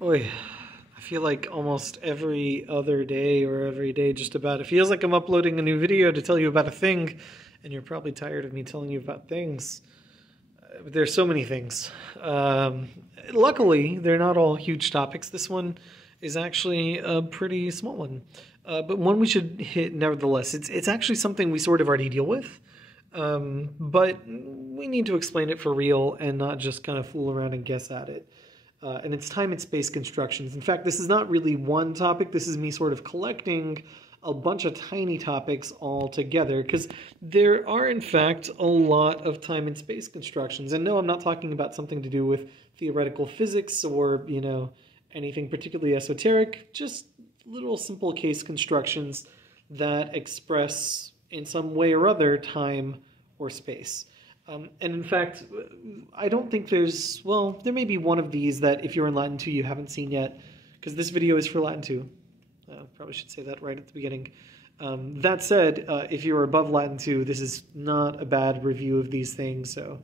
Boy, I feel like almost every other day or every day just about, it feels like I'm uploading a new video to tell you about a thing, and you're probably tired of me telling you about things. There's so many things. Um, Luckily, they're not all huge topics. This one is actually a pretty small one, but one we should hit nevertheless. It's actually something we sort of already deal with, but we need to explain it for real and not just kind of fool around and guess at it. And it's time and space constructions. In fact, this is not really one topic. This is me sort of collecting a bunch of tiny topics all together because there are, in fact, a lot of time and space constructions. And no, I'm not talking about something to do with theoretical physics or, anything particularly esoteric, just little simple case constructions that express in some way or other time or space. And in fact, I don't think there may be one of these that if you're in Latin 2 you haven't seen yet, because this video is for Latin 2. Probably should say that right at the beginning. That said, if you're above Latin 2, this is not a bad review of these things, so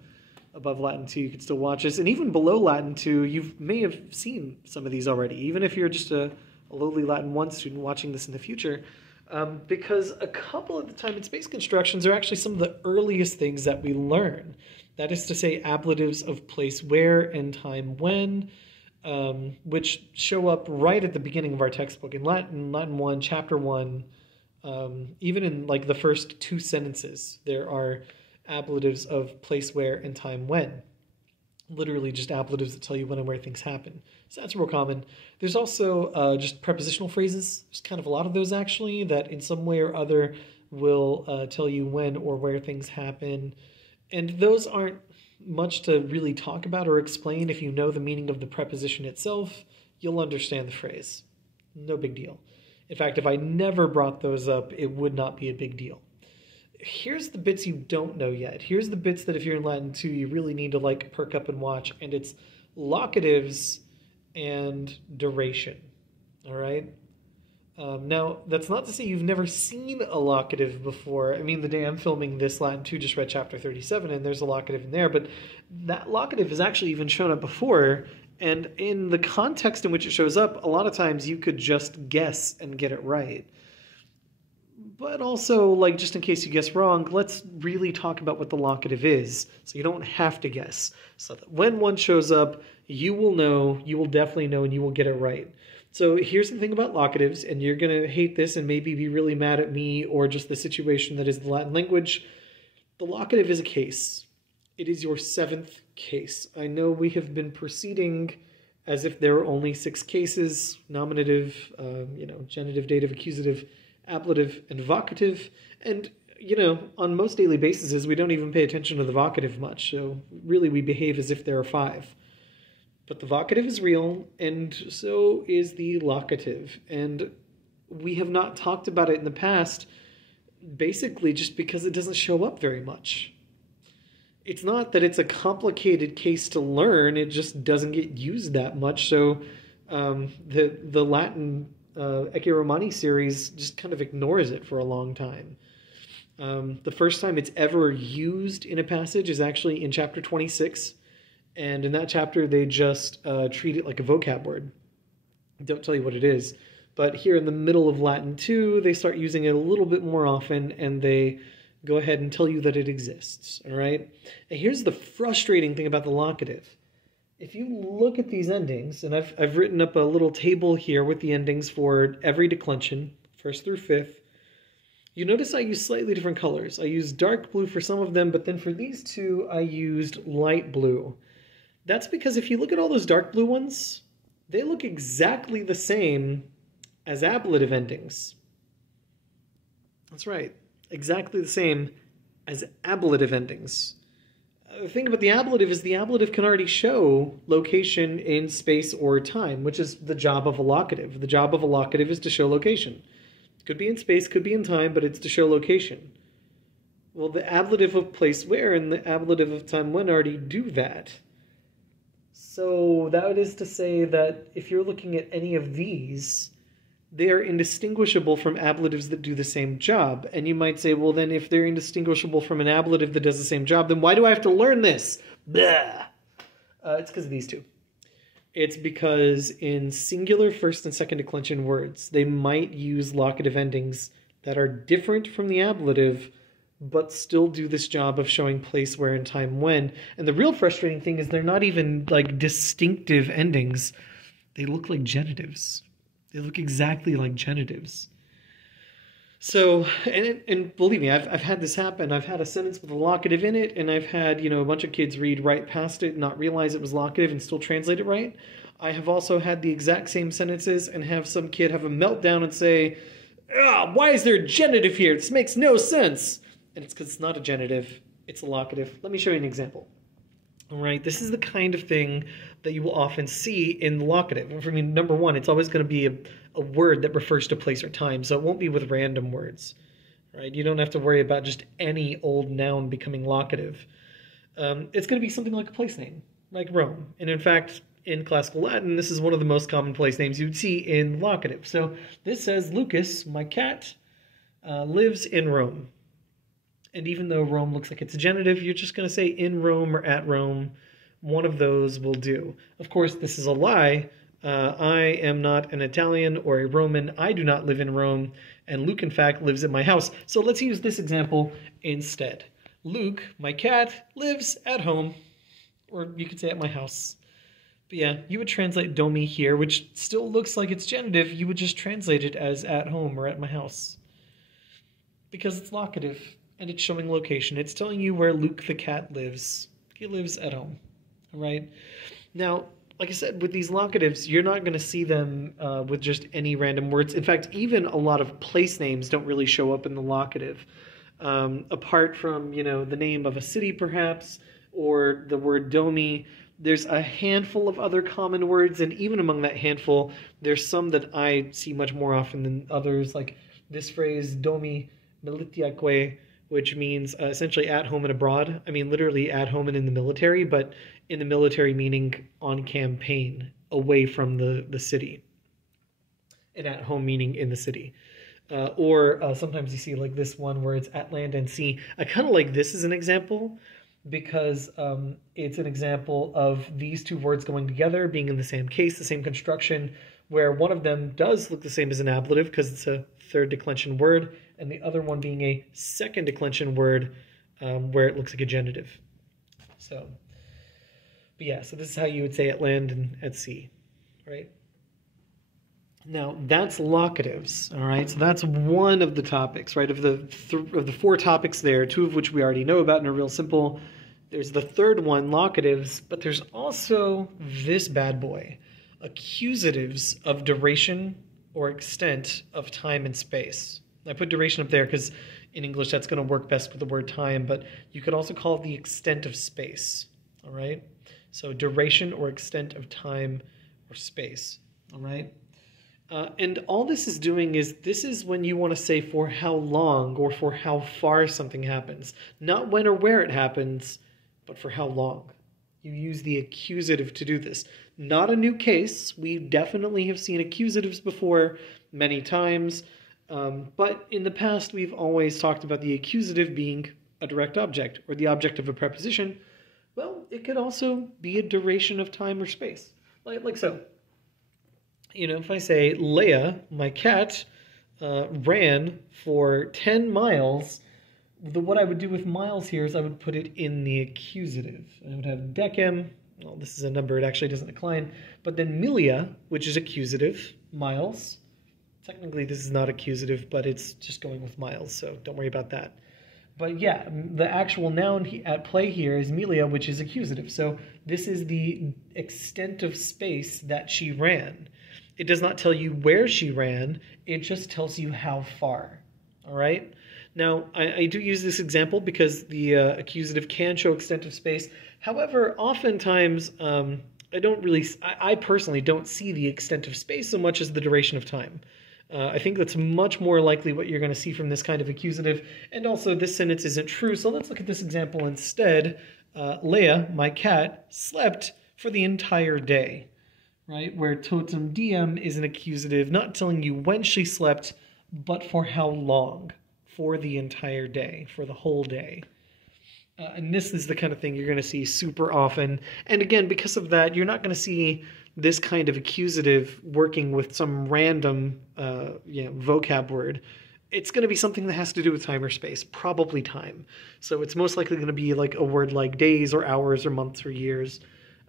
above Latin 2 you can still watch this. And even below Latin 2, you may have seen some of these already, even if you're just a lowly Latin 1 student watching this in the future. Because a couple of the time and space constructions are actually some of the earliest things that we learn. That is to say, ablatives of place where and time when, which show up right at the beginning of our textbook in Latin 1, chapter 1. Even in like the first two sentences, there are ablatives of place where and time when. Literally just ablatives that tell you when and where things happen. So that's real common. There's also just prepositional phrases. There's kind of a lot of those actually that in some way or other will tell you when or where things happen. And those aren't much to really talk about or explain. If you know the meaning of the preposition itself, you'll understand the phrase. No big deal. In fact, if I never brought those up, it would not be a big deal. Here's the bits you don't know yet. Here's the bits that if you're in Latin 2, you really need to like perk up and watch, and it's locatives and duration. All right? Now, that's not to say you've never seen a locative before. I mean, the day I'm filming this, Latin 2 just read chapter 37, and there's a locative in there, but that locative has actually even shown up before, and in the context in which it shows up, a lot of times you could just guess and get it right. But also, like, just in case you guess wrong, let's really talk about what the locative is, so you don't have to guess. So that when one shows up, you will know, you will definitely know, and you will get it right. So here's the thing about locatives, and you're going to hate this and maybe be really mad at me or just the situation that is the Latin language. The locative is a case. It is your seventh case. I know we have been proceeding as if there were only 6 cases: nominative, genitive, dative, accusative, ablative, and vocative. And, on most daily bases, we don't even pay attention to the vocative much. So really we behave as if there are 5. But the vocative is real, and so is the locative. And we have not talked about it in the past, basically just because it doesn't show up very much. It's not that it's a complicated case to learn, it just doesn't get used that much. So the Latin Ecce Romani series just kind of ignores it for a long time. The first time it's ever used in a passage is actually in chapter 26. And in that chapter, they just treat it like a vocab word. Don't tell you what it is. But here in the middle of Latin 2, they start using it a little bit more often, and they go ahead and tell you that it exists. All right? And here's the frustrating thing about the locative. If you look at these endings, and I've written up a little table here with the endings for every declension, 1st through 5th, you notice I use slightly different colors. I used dark blue for some of them, but then for these two, I used light blue. That's because if you look at all those dark blue ones, they look exactly the same as ablative endings. That's right, exactly the same as ablative endings. The thing about the ablative is the ablative can already show location in space or time, which is the job of a locative. The job of a locative is to show location. It could be in space, could be in time, but it's to show location. Well, the ablative of place where and the ablative of time when already do that. So that is to say that if you're looking at any of these, they are indistinguishable from ablatives that do the same job. And you might say, well, then if they're indistinguishable from an ablative that does the same job, then why do I have to learn this? Blah! It's because of these two. It's because in singular first and second declension words, they might use locative endings that are different from the ablative, but still do this job of showing place, where, and time when. And the real frustrating thing is they're not even like distinctive endings. They look like genitives. They look exactly like genitives. So, and believe me, I've had this happen. I've had a sentence with a locative in it, and I've had, a bunch of kids read right past it, not realize it was locative, and still translate it right. I have also had the exact same sentences and have some kid have a meltdown and say, why is there a genitive here? This makes no sense. And it's because it's not a genitive, it's a locative. Let me show you an example. All right, this is the kind of thing that you will often see in the locative. I mean, number one, it's always going to be a word that refers to place or time, so it won't be with random words. Right? You don't have to worry about just any old noun becoming locative. It's going to be something like a place name, like Rome. And in fact, in classical Latin, this is one of the most common place names you would see in locative. So this says, Lucas, my cat, lives in Rome. And even though Rome looks like it's a genitive, you're just going to say in Rome or at Rome. One of those will do. Of course, this is a lie. I am not an Italian or a Roman. I do not live in Rome. And Luke, in fact, lives at my house. So let's use this example instead. Luke, my cat, lives at home. Or you could say at my house. But yeah, you would translate domi here, which still looks like it's genitive. You would just translate it as at home or at my house. Because it's locative. And it's showing location. It's telling you where Luke the cat lives. He lives at home. All right? Now, like I said, with these locatives, you're not going to see them with just any random words. In fact, even a lot of place names don't really show up in the locative. Apart from, the name of a city, perhaps, or the word domi, there's a handful of other common words. And even among that handful, there's some that I see much more often than others, like this phrase, domi militiaque, which means essentially at home and abroad. I mean, literally at home and in the military, but in the military meaning on campaign, away from the city. And at home meaning in the city. Or sometimes you see like this one where it's at land and sea. I kind of like this as an example because it's an example of these two words going together, being in the same case, the same construction, where one of them does look the same as an ablative because it's a third declension word, and the other one being a second declension word where it looks like a genitive. So, but yeah, so this is how you would say at land and at sea, right? Now, that's locatives, all right? So that's one of the topics, right? Of the four topics there, two of which we already know about and are real simple. There's the third one, locatives, but there's also this bad boy, accusatives of duration or extent of time and space. I put duration up there because in English that's going to work best with the word time, but you could also call it the extent of space, all right? So duration or extent of time or space, all right? And all this is doing is, this is when you want to say for how long or for how far something happens. Not when or where it happens, but for how long. You use the accusative to do this. Not a new case. We definitely have seen accusatives before many times. But in the past, we've always talked about the accusative being a direct object or the object of a preposition. Well, it could also be a duration of time or space, like so. If I say, Leia, my cat, ran for 10 miles, what I would do with miles here is I would put it in the accusative. I would have decem, well, this is a number, it actually doesn't decline, but then milia, which is accusative, miles. Technically this is not accusative, but it's just going with miles, so don't worry about that. But yeah, the actual noun at play here is milia, which is accusative. So this is the extent of space that she ran. It does not tell you where she ran, it just tells you how far, all right? Now, I do use this example because the accusative can show extent of space. However, oftentimes, I personally don't see the extent of space so much as the duration of time. I think that's much more likely what you're going to see from this kind of accusative. And also, this sentence isn't true, so let's look at this example instead. Leia, my cat, slept for the entire day. Right, where totum diem is an accusative, not telling you when she slept, but for how long, for the entire day, for the whole day. And this is the kind of thing you're going to see super often. And again, because of that, you're not going to see this kind of accusative working with some random vocab word, it's going to be something that has to do with time or space, probably time. So it's most likely going to be like a word like days or hours or months or years.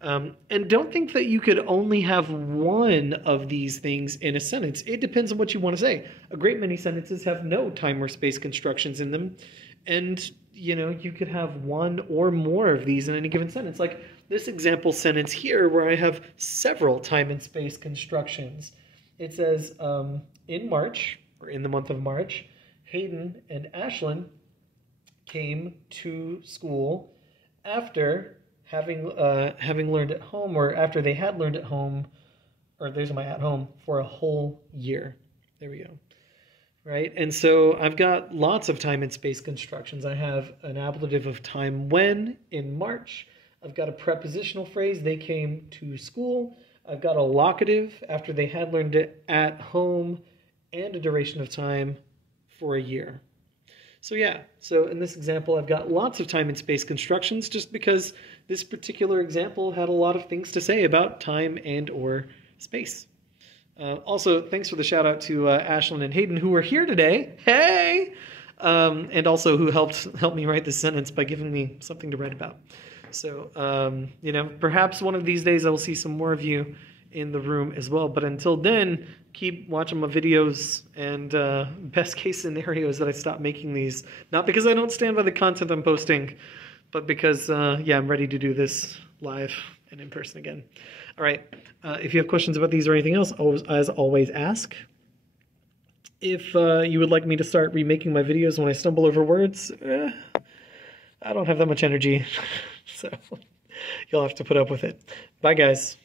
And don't think that you could only have one of these things in a sentence. It depends on what you want to say. A great many sentences have no time or space constructions in them. And, you could have one or more of these in any given sentence. Like this example sentence here where I have several time and space constructions. It says, in March, or in the month of March, Hayden and Ashlyn came to school after having learned at home, or after they had learned at home, or there's my at home, for a whole year. There we go. Right? And so I've got lots of time and space constructions. I have an ablative of time when, in March. I've got a prepositional phrase, they came to school. I've got a locative, after they had learned it at home, and a duration of time for a year. So in this example, I've got lots of time and space constructions just because this particular example had a lot of things to say about time and or space. Also, thanks for the shout out to Ashlyn and Hayden, who are here today. Hey! And also who helped me write this sentence by giving me something to write about. So, perhaps one of these days I will see some more of you in the room as well. But until then, keep watching my videos, and best case scenario is that I stop making these. Not because I don't stand by the content I'm posting, but because, I'm ready to do this live and in person again. All right. If you have questions about these or anything else, as always, ask. If you would like me to start remaking my videos when I stumble over words, I don't have that much energy, so you'll have to put up with it. Bye, guys.